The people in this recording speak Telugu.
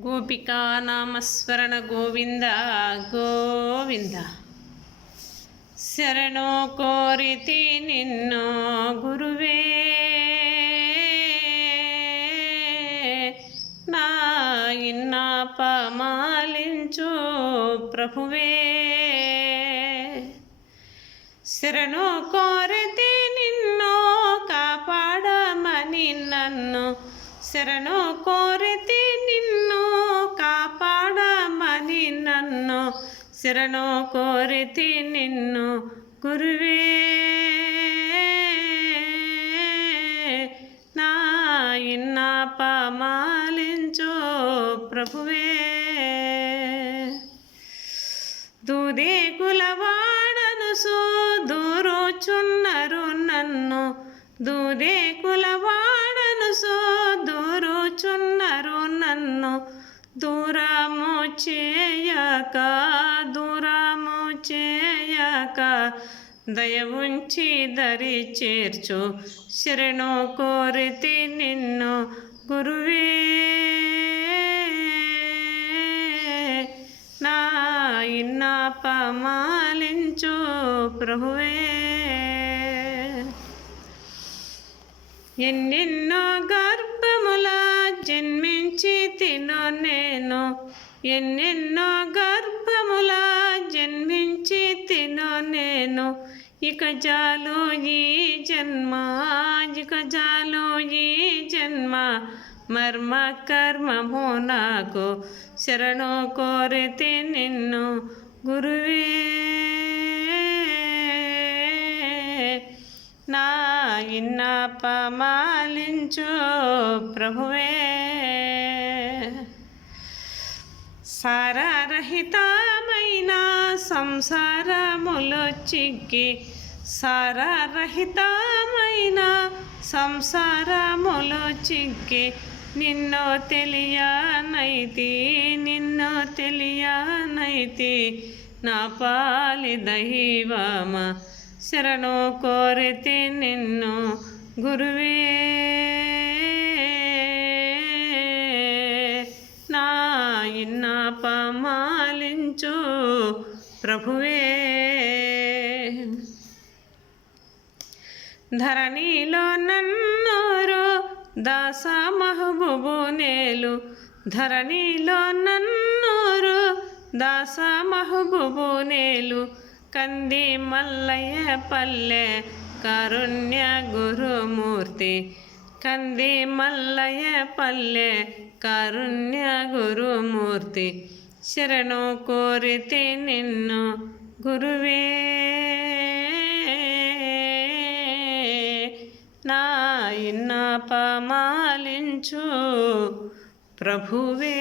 గోపికా నామస్మరణ గోవింద గోవింద. శరణు కోరితి నిన్ను గురువే, నా ఇన్నాపమాలించు ప్రభువే. శరణు కోరితి నిన్ను కాపాడమని నన్ను, శరణు కోరితి నిన్ను కాపాడమని నన్ను, శరణు కోరితి నిన్ను గురువే. నా ఇన్నాపమాలించు ప్రభువే. దూదే కులవాడను దూరుచున్నరు నన్ను, దూదే కులవాడను దూరుచున్నరు నన్ను, దూరము చేయక దూరము చేయక దయ ఉంచి దరి చేర్చు. శరణు కోరితి నిన్ను గురువే. నా ఇన్నాపమాలించు ప్రభువే. ఎన్నెన్నో గర్భముల జన్మించి తినో నేను, ఎన్నెన్నో గర్భముల జన్మించి తినో నేను, ఇక జాలు ఈ జన్మ, ఇక జాలు ఈ జన్మ, మర్మ కర్మము నాకు. శరణు కోరితి నిన్ను గురువే. నా ఇన్నాపమాలించు ప్రభువే. సారరహితమైన సంసారములో చిక్కి, సారరహితమైన సంసారములో చిక్కి, నిన్ను తెలియనైతి, నిన్ను తెలియనైతి, నా పాలి దైవమా. శరణు కోరితి నిన్ను గురువే. నా ఇన్నాపమాలించు ప్రభువే. ధరణిలో నన్నూరు దాస మహబూబు నేలు, ధరణిలో నన్నూరు దాస మహబూబు నేలు, కంది మల్లయ్య పల్లె కారుణ్య గురుమూర్తి, కంది మల్లయ్య పల్లె కారుణ్య గురుమూర్తి. శరణు కోరితి నిన్ను గురువే. నా ఇన్నాపమాలించు ప్రభువే.